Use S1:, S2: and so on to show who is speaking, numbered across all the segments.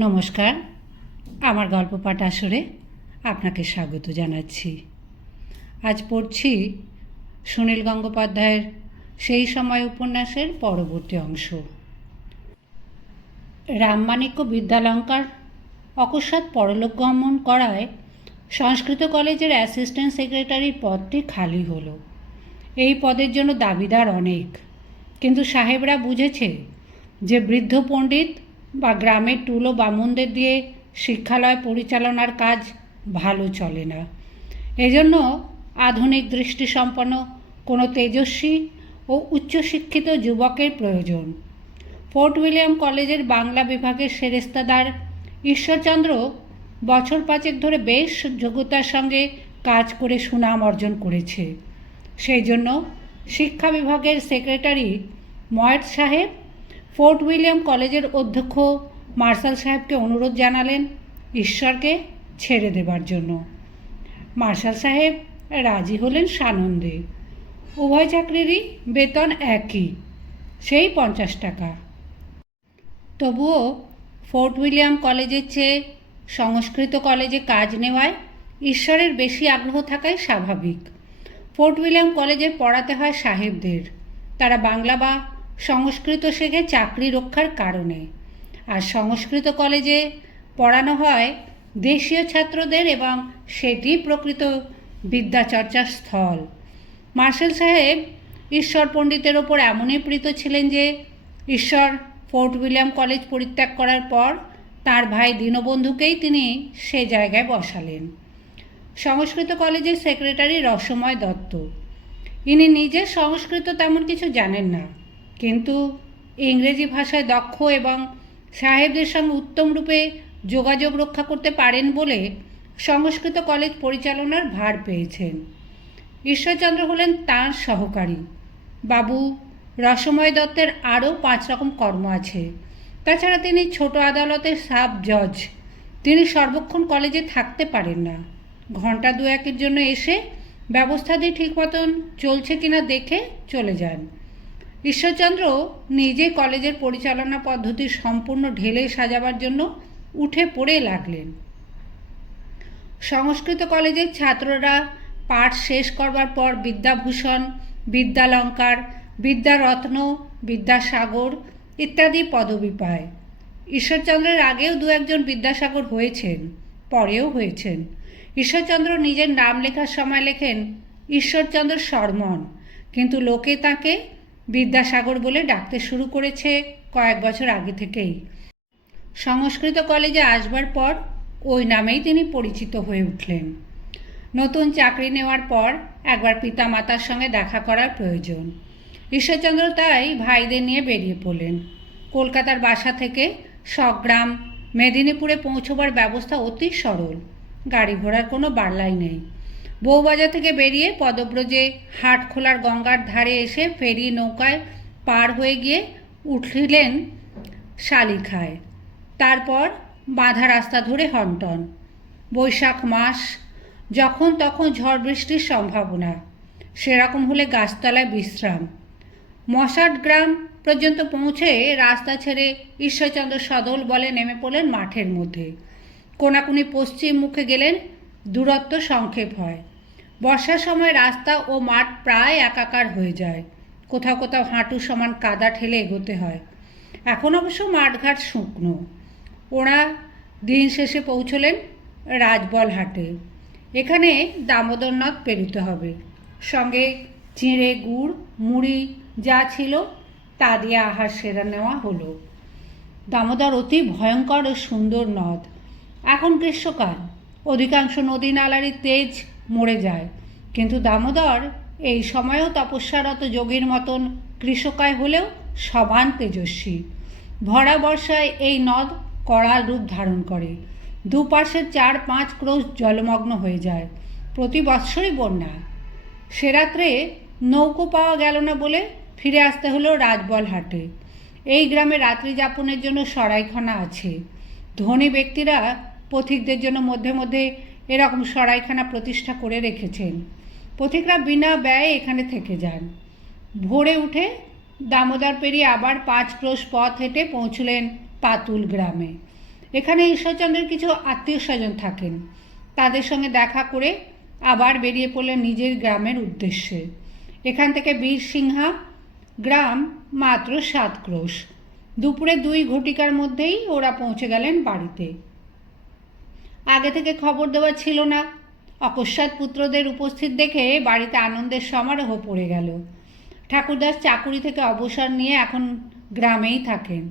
S1: নমস্কার। আমার গল্প পাঠ আসরে আপনাকে স্বাগত জানাচ্ছি। আজ পড়ছি সুনীল গঙ্গোপাধ্যায়ের সেই সময় উপন্যাসের পরবর্তী অংশ। রামমাণিক্য বিদ্যালঙ্কার অকস্মাৎ পরলোক গমন করায় সংস্কৃত কলেজের অ্যাসিস্ট্যান্ট সেক্রেটারির পদটি খালি হলো। এই পদের জন্য দাবিদার অনেক, কিন্তু সাহেবরা বুঝেছে যে বৃদ্ধ পণ্ডিত বা গ্রামের টুলো বামুনদের দিয়ে শিক্ষালয় পরিচালনার কাজ ভালো চলে না। এজন্য আধুনিক দৃষ্টিসম্পন্ন কোনো তেজস্বী ও উচ্চশিক্ষিত যুবকের প্রয়োজন। ফোর্ট উইলিয়াম কলেজের বাংলা বিভাগের সেরেস্তাদার ঈশ্বরচন্দ্র বছর পাঁচেক ধরে বেশ যোগ্যতার সঙ্গে কাজ করে সুনাম অর্জন করেছে। সেই জন্য শিক্ষা বিভাগের সেক্রেটারি ময়েট সাহেব ফোর্ট উইলিয়াম কলেজের অধ্যক্ষ মার্শাল সাহেবকে অনুরোধ জানালেন ঈশ্বরকে ছেড়ে দেবার জন্য। মার্শাল সাহেব রাজি হলেন সানন্দে। উভয় চাকরিরই বেতন একই, সেই পঞ্চাশ টাকা। তবুও ফোর্ট উইলিয়াম কলেজের চেয়ে সংস্কৃত কলেজে কাজ নেওয়ায় ঈশ্বরের বেশি আগ্রহ থাকাই স্বাভাবিক। ফোর্ট উইলিয়াম কলেজে পড়াতে হয় সাহেবদের। তারা বাংলা বা সংস্কৃত শেখে চাকরি রক্ষার কারণে। আর সংস্কৃত কলেজে পড়ানো হয় দেশীয় ছাত্রদের এবং সেটি প্রকৃত বিদ্যাচর্চার স্থল। মার্শাল সাহেব ঈশ্বর পণ্ডিতের ওপর এমনই প্রীত ছিলেন যে, ঈশ্বর ফোর্ট উইলিয়াম কলেজ পরিত্যাগ করার পর তার ভাই দীনবন্ধুকেই তিনি সে জায়গায় বসালেন। সংস্কৃত কলেজের সেক্রেটারি রসময় দত্ত। ইনি নিজে সংস্কৃত তেমন কিছু জানেন না। কিন্তু ইংরেজি ভাষায় দক্ষ এবং সাহেবদের সঙ্গে উত্তম রূপে যোগাযোগ রক্ষা করতে পারেন বলে সংস্কৃত কলেজ পরিচালনার ভার পেয়েছেন। ঈশ্বরচন্দ্র হলেন তাঁর সহকারী। বাবু রসময় দত্তের আরও পাঁচ রকম কর্ম আছে। তাছাড়া তিনি ছোট আদালতের সাব জজ। তিনি সর্বক্ষণ কলেজে থাকতে পারেন না। ঘণ্টা দু একের জন্য এসে ব্যবস্থা দিয়ে ঠিক মতন চলছে কিনা দেখে চলে যান। ঈশ্বরচন্দ্র নিজে কলেজের পরিচালনা পদ্ধতি সম্পূর্ণ ঢেলে সাজাবার জন্য উঠে পড়ে লাগলেন। সংস্কৃত কলেজের ছাত্ররা পাঠ শেষ করবার পর বিদ্যাভূষণ, বিদ্যালঙ্কার, বিদ্যারত্ন, বিদ্যাসাগর ইত্যাদি পদবি পায়। ঈশ্বরচন্দ্রের আগেও দু একজন বিদ্যাসাগর হয়েছেন, পরেও হয়েছেন। ঈশ্বরচন্দ্র নিজের নাম লেখার সময় লেখেন, ঈশ্বরচন্দ্র শর্মন। কিন্তু লোকে তাকে বিদ্যাসাগর বলে ডাকতে শুরু করেছে কয়েক বছর আগে থেকেই। সংস্কৃত কলেজে আসবার পর ওই নামেই তিনি পরিচিত হয়ে উঠলেন। নতুন চাকরি নেওয়ার পর একবার পিতামাতার সঙ্গে দেখা করার প্রয়োজন। ঈশ্বরচন্দ্র তাই ভাইদের নিয়ে বেরিয়ে পড়লেন। কলকাতার বাসা থেকে সগ্রাম মেদিনীপুরে পৌঁছবার ব্যবস্থা অতি সরল। গাড়ি ঘোড়ার কোনো বাড়লাই নেই। বউবাজার থেকে বেরিয়ে পদব্রজে হাট খোলার গঙ্গার ধারে এসে ফেরি নৌকায় পার হয়ে গিয়ে উঠলেন শালিখায় তারপর বাঁধা রাস্তা ধরে হন্টন। বৈশাখ মাস, যখন তখন ঝড় বৃষ্টির সম্ভাবনা। সেরকম হলে গাছতলায় বিশ্রাম। মশাট গ্রাম পর্যন্ত পৌঁছে রাস্তা ছেড়ে ঈশ্বরচন্দ্র সদল বলে নেমে পড়লেন মাঠের মধ্যে। কোনাকুনি পশ্চিম মুখে গেলেন, দূরত্ব সংক্ষেপ হয়। বর্ষার সময় রাস্তা ও মাঠ প্রায় একাকার হয়ে যায়। কোথাও কোথাও হাঁটু সমান কাদা ঠেলে এগোতে হয়। এখন অবশ্য মাঠঘাট শুকনো। ওরা দিন শেষে পৌঁছলেন রাজবলহাটে এখানে দামোদর নদ পেরিতে হবে। সঙ্গে চিঁড়ে, গুড়, মুড়ি যা ছিল তা দিয়ে আহার সেরা নেওয়া হলো। দামোদর অতি ভয়ঙ্কর ও সুন্দর নদ। এখন গ্রীষ্মকাল। অধিকাংশ নদী নালারই তেজ মরে যায়। কিন্তু দামোদর এই সময়েও তপস্যারত যোগীর মতন কৃষকায় হলেও সমান তেজস্বী। ভরা বর্ষায় এই নদ করাল রূপ ধারণ করে। দুপাশের চার পাঁচ ক্রোশ জলমগ্ন হয়ে যায়। প্রতি বৎসরই বন্যা। সে রাত্রে নৌকো পাওয়া গেল না বলে ফিরে আসতে হলো রাজবলহাটে এই গ্রামে রাত্রি যাপনের জন্য সরাইখানা আছে। ধনী ব্যক্তিরা পথিকদের জন্য মধ্যে মধ্যে এরকম সরাইখানা প্রতিষ্ঠা করে রেখেছেন। পথিকরা বিনা ব্যয়ে এখানে থেকে যান। ভোরে উঠে দামোদর পেরিয়ে আবার পাঁচ ক্রোশ পথ হেঁটে পৌঁছলেন পাতুল গ্রামে। এখানে ঈশ্বরচন্দ্রের কিছু আত্মীয় স্বজন থাকেন। তাদের সঙ্গে দেখা করে আবার বেরিয়ে পড়লেন নিজের গ্রামের উদ্দেশ্যে। এখান থেকে বীরসিংহা গ্রাম মাত্র সাত ক্রোশ। দুপুরে দুই ঘটিকার মধ্যেই ওরা পৌঁছে গেলেন বাড়িতে। আগে থেকে খবর দেওয়া ছিল না। অকস্মাৎ পুত্রদের উপস্থিত দেখে বাড়িতে আনন্দের সমারোহ পড়ে গেল। ঠাকুরদাস চাকুরি থেকে অবসর নিয়ে এখন গ্রামেই থাকেন।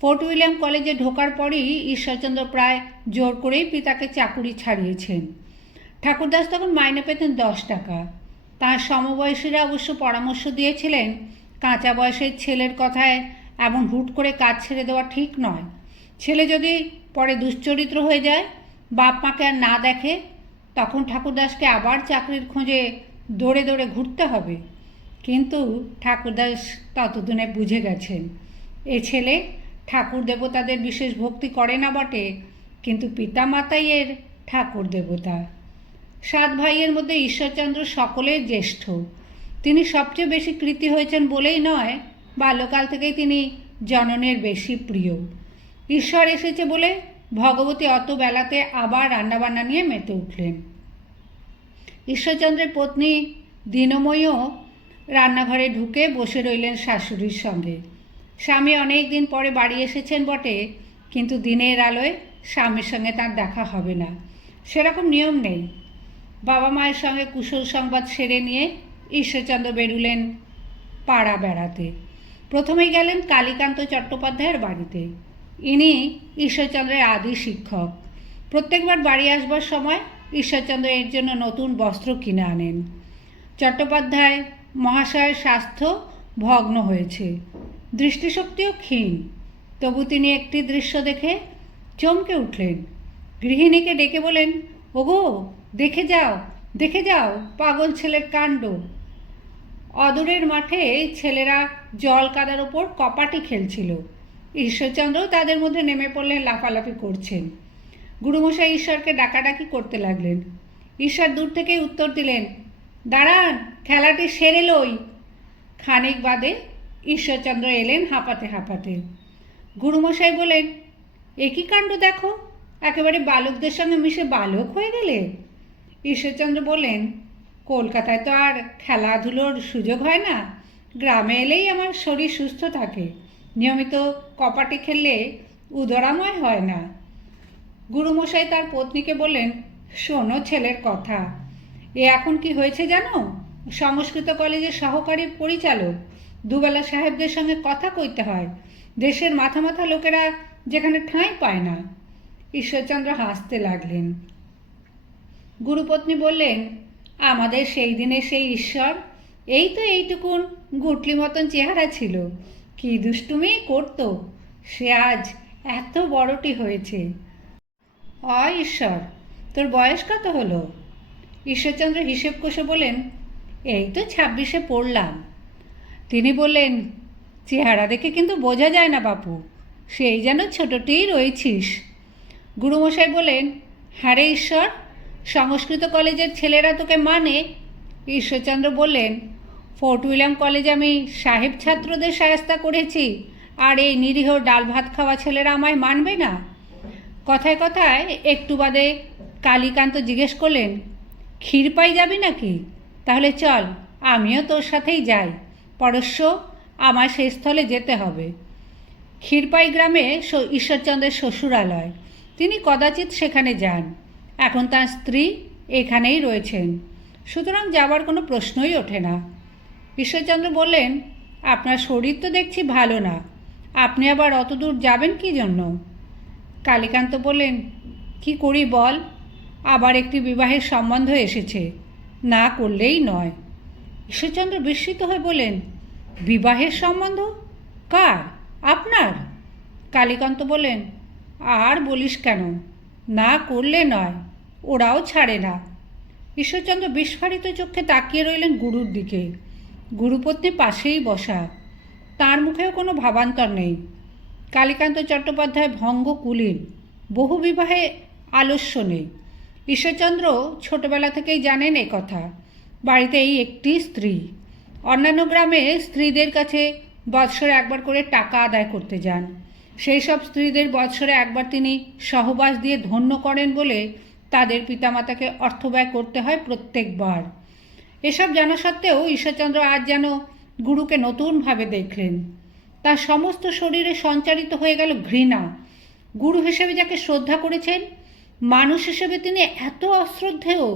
S1: ফোর্ট উইলিয়াম কলেজে ঢোকার পরই ঈশ্বরচন্দ্র প্রায় জোর করেই পিতাকে চাকুরি ছাড়িয়েছেন। ঠাকুরদাস তখন মাইনে পেতেন দশ টাকা। তাঁর সমবয়সীরা অবশ্য পরামর্শ দিয়েছিলেন, কাঁচা বয়সের ছেলের কথায় এমন হুট করে কাজ ছেড়ে দেওয়া ঠিক নয়। ছেলে যদি পরে দুশ্চরিত্র হয়ে যায় বাপ মাকে আর না দেখে তখন ঠাকুরদাসকে আবার চাকরির খোঁজে দৌড়ে দৌড়ে ঘুরতে হবে। কিন্তু ঠাকুরদাস ততদিনে বুঝে গেছেন, এ ছেলে ঠাকুর দেবতাদের বিশেষ ভক্তি করে না বটে, কিন্তু পিতা মাতাই এর ঠাকুর দেবতা। সাত ভাইয়ের মধ্যে ঈশ্বরচন্দ্র সকলের জ্যেষ্ঠ। তিনি সবচেয়ে বেশি কৃতি হয়েছেন বলেই নয়, বাল্যকাল থেকেই তিনি জননের বেশি প্রিয়। ঈশ্বর এসেছে বলে ভগবতী অত বেলাতে আবার রান্নাবান্না নিয়ে মেতে উঠলেন। ঈশ্বরচন্দ্রের পত্নী দীনময়ীও রান্নাঘরে ঢুকে বসে রইলেন শাশুড়ির সঙ্গে। স্বামী অনেক দিন পরে বাড়ি এসেছেন বটে, কিন্তু দিনের আলোয় স্বামীর সঙ্গে তার দেখা হবে না। সেরকম নিয়ম নেই। বাবা মায়ের সঙ্গে কুশল সংবাদ সেরে নিয়ে ঈশ্বরচন্দ্র বেরুলেন পাড়া বেড়াতে। প্রথমেই গেলেন কালীকান্ত চট্টোপাধ্যায়ের বাড়িতে। ইনি ঈশ্বরচন্দ্রের আদি শিক্ষক। প্রত্যেকবার বাড়ি আসবার সময় ঈশ্বরচন্দ্র এর জন্য নতুন বস্ত্র কিনে আনেন। চট্টোপাধ্যায় মহাশয়ের স্বাস্থ্য ভগ্ন হয়েছে। দৃষ্টিশক্তিও ক্ষীণ। তবু তিনি একটি দৃশ্য দেখে চমকে উঠলেন। গৃহিণীকে ডেকে বলেন ওগো, দেখে যাও দেখে যাও পাগল ছেলের কাণ্ড। অদূরের মাঠে ছেলেরা জল কাদার ওপর কপাটি খেলছিল। ঈশ্বরচন্দ্র তাদের মধ্যে নেমে পড়লেন, লাফালাফি করছেন। গুরুমশাই ঈশ্বরকে ডাকাডাকি করতে লাগলেন। ঈশ্বর দূর থেকেই উত্তর দিলেন, দাঁড়ান, খেলাটি সেরে লই। খানিক বাদে ঈশ্বরচন্দ্র এলেন হাঁপাতে হাঁপাতে। গুরুমশাই বলেন একই কাণ্ড দেখো? একেবারে বালকদের সঙ্গে মিশে বালক হয়ে গেলে? ঈশ্বরচন্দ্র বললেন কলকাতায় তো আর খেলাধুলোর সুযোগ হয় না। গ্রামে এলেই আমার শরীর সুস্থ থাকে। নিয়মিত কপাটি খেললে উদরাময় হয় না। গুরুমশাই তার পত্নীকে বললেন, শোনো ছেলের কথা। এ এখন কি হয়েছে জানো? সংস্কৃত কলেজের সহকারী পরিচালক দুবেলা সাহেবদের সঙ্গে কথা কইতে হয়। দেশের মাথা মাথা লোকেরা যেখানে ঠাঁই পায় না। ঈশ্বরচন্দ্র হাসতে লাগলেন। গুরুপত্নী বললেন, আমাদের সেই দিনে সেই ঈশ্বর, এই তো এইটুকুন গুটলি মতন চেহারা ছিল। কি দুষ্টুমি করতো? সে আজ এত বড়টি হয়েছে। অ, ঈশ্বর, তোর বয়স কত হলো? ঈশ্বরচন্দ্র হিসেব কষে বলেন এই তো ছাব্বিশে পড়লাম। তিনি বললেন, চেহারা দেখে কিন্তু বোঝা যায় না বাপু, সেই যেন ছোটটিই রয়েছিস। গুরুমশাই বলেন হ্যাঁ ঈশ্বর, সংস্কৃত কলেজের ছেলেরা তোকে মানে? ঈশ্বরচন্দ্র বললেন ফোর্ট উইলিয়াম কলেজে আমি সাহেব ছাত্রদের সায়স্তা করেছি। আর এই নিরীহ ডাল ভাত খাওয়া ছেলেরা আমায় মানবে না? কথায় কথায় একটু বাদে কালীকান্ত জিজ্ঞেস করলেন, ক্ষীর পাই যাবি নাকি? তাহলে চল, আমিও তোর সাথেই যাই। পরশ্ব আমার সেই স্থলে যেতে হবে। ক্ষীরপাই গ্রামে ঈশ্বরচন্দ্রের শ্বশুরালয়। তিনি কদাচিৎ সেখানে যান। এখন তার স্ত্রী এখানেই রয়েছেন। সুতরাং যাবার কোনো প্রশ্নই ওঠে না। ঈশ্বরচন্দ্র বললেন, আপনার শরীর তো দেখছি ভালো না। আপনি আবার অত দূর যাবেন কি জন্য? কালীকান্ত বললেন, কি করি বল, আবার একটি বিবাহের সম্বন্ধ এসেছে। না করলেই নয়। ঈশ্বরচন্দ্র বিস্মিত হয়ে বলেন বিবাহের সম্বন্ধ? কার? আপনার? কালীকান্ত বলেন আর বলিস কেন? না করলে নয়, ওরাও ছাড়ে না। ঈশ্বরচন্দ্র বিস্ফারিত চোখে তাকিয়ে রইলেন গুরুর দিকে। গুরুপত্নী পাশেই বসা। তার মুখেও কোনো ভাবান্তর নেই। কালীকান্ত চট্টোপাধ্যায় ভঙ্গ কুলীন, বহু বিবাহে আলস্য নেই। ঈশ্বরচন্দ্র ছোটবেলা থেকেই জানেন এ কথা। বাড়িতে এই একটি স্ত্রী। অন্যান্য গ্রামে স্ত্রীদের কাছে বৎসরে একবার করে টাকা আদায় করতে যান। সেই সব স্ত্রীদের বৎসরে একবার তিনি সহবাস দিয়ে ধন্য করেন বলে তাদের পিতামাতাকে অর্থ ব্যয় করতে হয় প্রত্যেকবার। এসব জানা সত্ত্বেও ঈশ্বরচন্দ্র আজ যেন গুরুকে নতুনভাবে দেখলেন। তার সমস্ত শরীরে সঞ্চারিত হয়ে গেল ঘৃণা। গুরু হিসেবে যাকে শ্রদ্ধা করেছেন, মানুষ হিসেবে তিনি এত অশ্রদ্ধেয়।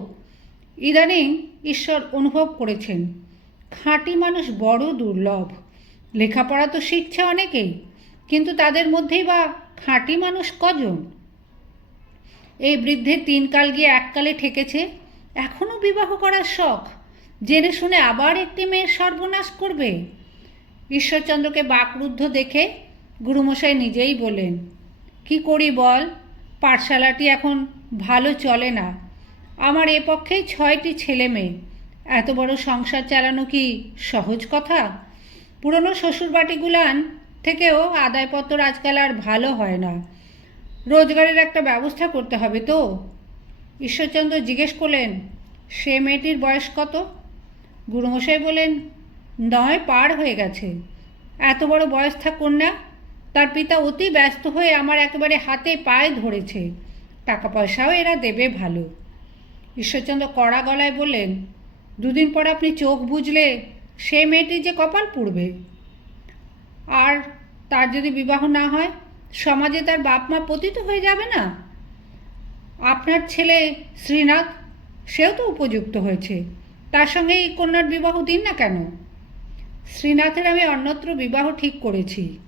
S1: ইদানিং ঈশ্বর অনুভব করেছেন, খাঁটি মানুষ বড় দুর্লভ। লেখাপড়া তো শিখছে অনেকেই কিন্তু তাদের মধ্যেই বা খাঁটি মানুষ কজন? এই বৃদ্ধের তিন কাল গিয়ে এককালে ঠেকেছে এখনও বিবাহ করার শখ। জেনে শুনে আবার একটি মেয়ের সর্বনাশ করবে? ঈশ্বরচন্দ্রকে বাকরুদ্ধ দেখে গুরুমশাই নিজেই বলেন কি করি বল? পাঠশালাটি এখন ভালো চলে না। আমার এ পক্ষেই ছয়টি ছেলে মেয়ে। এত বড় সংসার চালানো কি সহজ কথা? পুরনো শ্বশুরবাটিগুলান থেকেও আদায়পত্র আজকাল আর ভালো হয় না। রোজগারের একটা ব্যবস্থা করতে হবে তো? ঈশ্বরচন্দ্র জিজ্ঞেস করলেন, সে মেয়েটির বয়স কত? গুরুমশাই বলেন, নয়, পার হয়ে গেছে। এত বড় বয়স থাকুন না তার পিতা অতি ব্যস্ত হয়ে আমার একেবারে হাতে পায়ে ধরেছে। টাকা পয়সাও এরা দেবে ভালো। ঈশ্বরচন্দ্র কড়া গলায় বললেন, দুদিন পর আপনি চোখ বুঝলে সে মেয়েটি যে কপাল পুড়বে। আর তার যদি বিবাহ না হয়, সমাজে তার বাপ মা পতিত হয়ে যাবে না? আপনার ছেলে শ্রীনাথ, সেও তো উপযুক্ত হয়েছে। তার সঙ্গে এই কন্যার বিবাহ দিন না কেন? শ্রীনাথের আমি অন্যত্র বিবাহ ঠিক করেছি।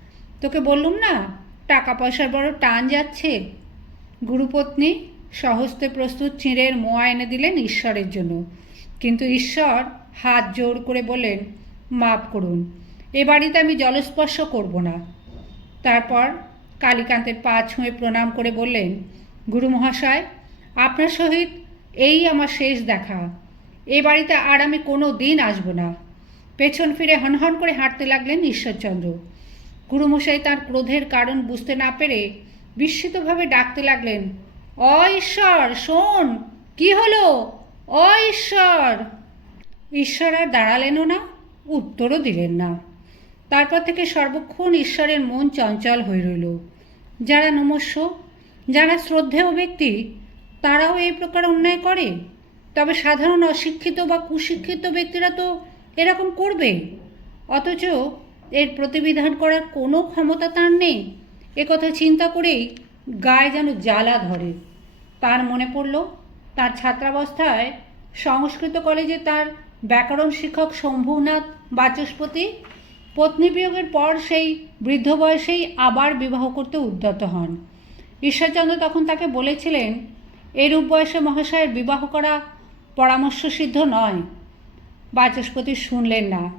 S1: তোকে বললুম না টাকা পয়সার বড় টান যাচ্ছে। গুরুপত্নী সহস্তে প্রস্তুত চিঁড়ের মোয়া এনে দিলেন ঈশ্বরের জন্য। কিন্তু ঈশ্বর হাত জোর করে বলেন মাফ করুন, এ বাড়িতে আমি জলস্পর্শ করব না। তারপর কালীকান্তের পা ছুঁয়ে প্রণাম করে বললেন, গুরু মহাশয়, আপনার সহিত এই আমার শেষ দেখা। এ বাড়িতে আর আমি কোনো দিন আসব না। পেছন ফিরে হনহন করে হাঁটতে লাগলেন ঈশ্বরচন্দ্র। গুরুমশাই তার ক্রোধের কারণ বুঝতে না পেরে বিস্মিতভাবে ডাকতে লাগলেন, অ ঈশ্বর, শোন, কি হলো? অ ঈশ্বর! ঈশ্বর আর দাঁড়ালেনও না, উত্তরও দিলেন না। তারপর থেকে সর্বক্ষণ ঈশ্বরের মন চঞ্চল হয়ে রইল। যারা নমস্য, যারা শ্রদ্ধেয় ব্যক্তি, তারাও এই প্রকার অন্যায় করে? তবে সাধারণ অশিক্ষিত বা কুশিক্ষিত ব্যক্তিরা তো এরকম করবে। অথচ এর প্রতিবিধান করার কোনো ক্ষমতা তার নেই। কথা চিন্তা করেই গায়ে যেন জ্বালা ধরে। তার মনে পড়ল, তার ছাত্রাবস্থায় সংস্কৃত কলেজে তার ব্যাকরণ শিক্ষক শম্ভুনাথ বাচস্পতি পত্নী বিয়োগের পর সেই বৃদ্ধ বয়সেই আবার বিবাহ করতে উদ্যত হন। ঈশ্বরচন্দ্র তখন তাকে বলেছিলেন, এরূপ বয়সে মহাশয়ের বিবাহ করা পরামর্শসিদ্ধ নয়। বাচস্পতি শুনলেন না।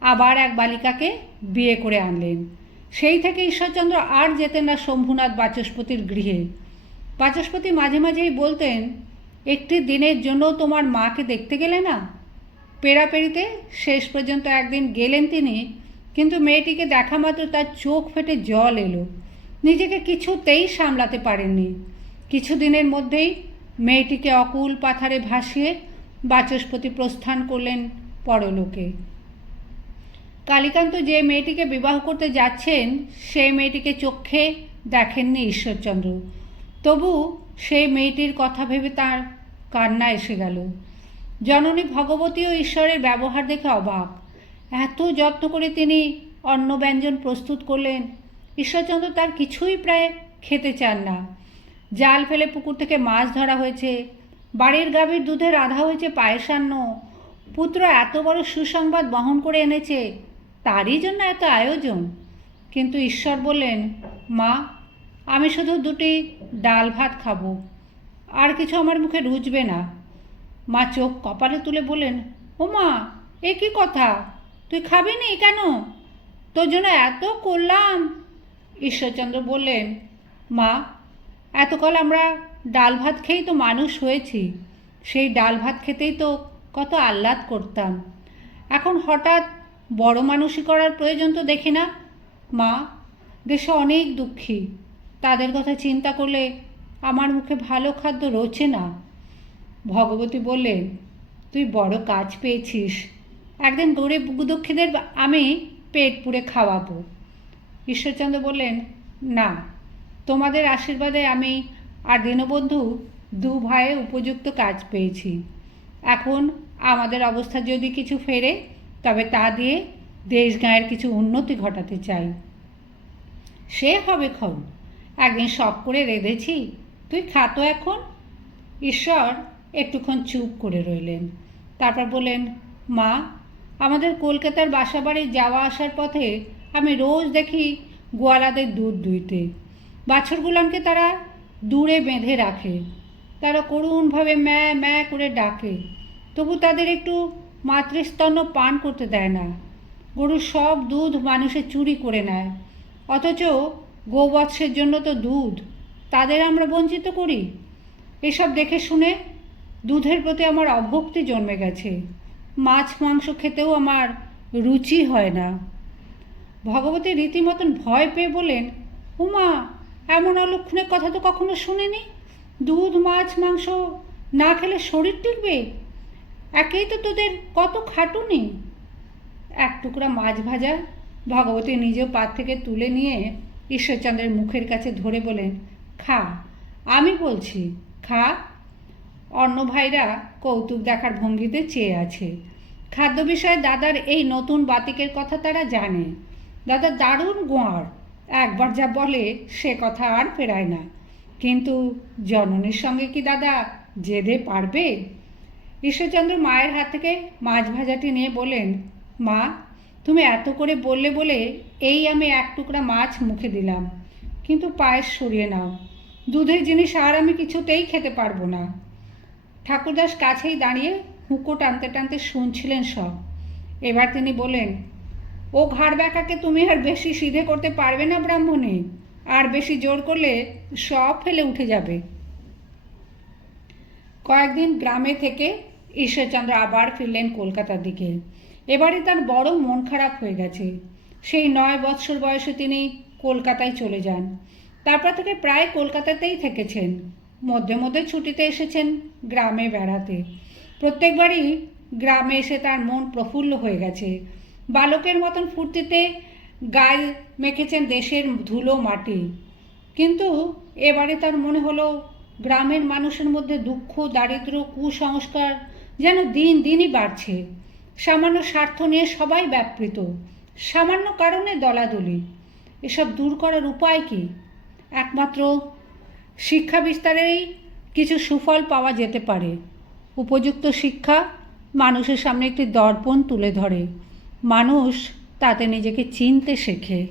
S1: আবার এক বালিকাকে বিয়ে করে আনলেন। সেই থেকে ঈশ্বরচন্দ্র আর যেতেন না শম্ভুনাথ বাচস্পতির গৃহে। বাচস্পতি মাঝে মাঝেই বলতেন, একটি দিনের জন্য তোমার মাকে দেখতে গেলে না? পেরাপেরিতে শেষ পর্যন্ত একদিন গেলেন তিনি, কিন্তু মেয়েটিকে দেখা মাত্র তার চোখ ফেটে জল এলো। নিজেকে কিছুতেই সামলাতে পারেননি। কিছুদিনের মধ্যেই মেয়েটিকে অকুল পাথারে ভাসিয়ে বাচস্পতি প্রস্থান করলেন পরলোকে। কালীকান্ত যে মেয়েটিকে বিবাহ করতে যাচ্ছেন সেই মেয়েটিকে চোখে দেখেননি ঈশ্বরচন্দ্র। তবু সেই মেয়েটির কথা ভেবে তার কান্না এসে গেল। জননী ভগবতী ও ঈশ্বরের ব্যবহার দেখে অবাক। এত যত্ন করে তিনি অন্ন ব্যঞ্জন প্রস্তুত করলেন, ঈশ্বরচন্দ্র তার কিছুই প্রায় খেতে চান না। জাল ফেলে পুকুর থেকে মাছ ধরা হয়েছে। বাড়ির গাভীর দুধে রাধা হয়েছে পায়েসান্ন পুত্র এত বড় সুসংবাদ বহন করে এনেছে, তারই জন্য এত আয়োজন। কিন্তু ঈশ্বর বললেন, মা, আমি শুধু দুটি ডাল ভাত খাব, আর কিছু আমার মুখে রুচবে না। মা চোখ কপালে তুলে বললেন, ও মা, এ কি কথা? তুই খাবি নি কেন? তোর জন্য এত করলাম ঈশ্বরচন্দ্র বললেন, মা এতকাল আমরা ডাল ভাত খেয়েই তো মানুষ হয়েছি। সেই ডাল ভাত খেতেই তো কত আহ্লাদ করতাম। এখন হঠাৎ বড় মানুষই করার প্রয়োজন তো দেখি না। মা, দেশে অনেক দুঃখী। তাদের কথা চিন্তা করলে আমার মুখে ভালো খাদ্য রোচে না। ভগবতী বললেন তুই বড় কাজ পেয়েছিস। একদিন গরিব দুঃখীদের আমি পেট পুড়ে খাওয়াবো। ঈশ্বরচন্দ্র বললেন, না তোমাদের আশীর্বাদে আমি আর দীনবন্ধু দু ভাইয়ে উপযুক্ত কাজ পেয়েছি। এখন আমাদের অবস্থা যদি কিছু ফেরে, তবে তা দিয়ে দেশ গাঁয়ের কিছু উন্নতি ঘটাতে চাই। সে হবে ক্ষণ। একদিন সব করে রেঁধেছি। তুই খাতো এখন। ঈশ্বর একটুক্ষণ চুপ করে রইলেন। তারপর বললেন, মা, আমাদের কলকাতার বাসাবাড়ি যাওয়া আসার পথে আমি রোজ দেখি গোয়ালাদের দুধ দুইতে। বাছরগুলোকে তারা দূরে বেঁধে রাখে। তারা করুণভাবে ম্যা ম্যা করে ডাকে। তবু তাদের একটু মাতৃস্তন্য পান করতে দেয় না। গরুর সব দুধ মানুষে চুরি করে নেয়। অথচ গোবৎসের জন্য তো দুধ। তাদের আমরা বঞ্চিত করি? এসব দেখে শুনে দুধের প্রতি আমার অভক্তি জন্মে গেছে। মাছ মাংস খেতেও আমার রুচি হয় না। ভগবতী রীতিমতন ভয় পেয়ে বলেন উমা এমন অলক্ষণের কথা তো কখনো শুনিনি। দুধ, মাছ, মাংস না খেলে শরীর টিকবে? একেই তো তোদের কত খাটুনি। এক টুকরা মাছ ভাজা ভগবতী নিজেও পাত থেকে তুলে নিয়ে ঈশ্বরচন্দ্রের মুখের কাছে ধরে বলেন, খা, আমি বলছি, খা। অন্য ভাইরা কৌতুক দেখার ভঙ্গিতে চেয়ে আছে। খাদ্য বিষয়ে দাদার এই নতুন বাতিকের কথা তারা জানে। দাদা দারুণ গোয়ার। একবার যা বলে সে কথা আর ফেরায় না। কিন্তু জননীর সঙ্গে কি দাদা জেদে পারবে? ঈশ্বরচন্দ্র মায়ের হাত থেকে মাছ ভাজাটি নিয়ে বলেন মা, তুমি এত করে বললে বলে এই আমি এক টুকরা মাছ মুখে দিলাম। কিন্তু পায়েস সরিয়ে নাও। দুধের জিনিস আর আমি কিছুতেই খেতে পারব না। ঠাকুরদাস কাছেই দাঁড়িয়ে হুঁকো টানতে টানতে শুনছিলেন সব। এবার তিনি বলেন ও ঘাড় ব্যাকাকে তুমি আর বেশি সিধে করতে পারবে না ব্রাহ্মণে। আর বেশি জোর করলে সব ফেলে উঠে যাবে। কয়েকদিন গ্রামে থেকে ঈশ্বরচন্দ্র আবার ফিরলেন কলকাতার দিকে। এবারে তার বড় মন খারাপ হয়ে গেছে। সেই নয় বৎসর বয়সে তিনি কলকাতায় চলে যান। তারপর থেকে প্রায় কলকাতাতেই থেকেছেন। মধ্যে মধ্যে ছুটিতে এসেছেন গ্রামে বেড়াতে। প্রত্যেকবারই গ্রামে এসে তার মন প্রফুল্ল হয়ে গেছে। বালকের মতন ফুর্তিতে গায়ে মেখেছেন দেশের ধুলো মাটি। কিন্তু এবারে তার মনে হলো গ্রামের মানুষের মধ্যে দুঃখ, দারিদ্র, কুসংস্কার যেন দিন দিনই বাড়ছে। সামান্য স্বার্থ নিয়ে সবাই ব্যাপৃত। সামান্য কারণে দলাদলি। এসব দূর করার উপায় কি? একমাত্র শিক্ষা বিস্তারেই কিছু সুফল পাওয়া যেতে পারে। উপযুক্ত শিক্ষা মানুষের সামনে একটি দর্পণ তুলে ধরে। মানুষ তাতে নিজেকে চিনতে শেখে।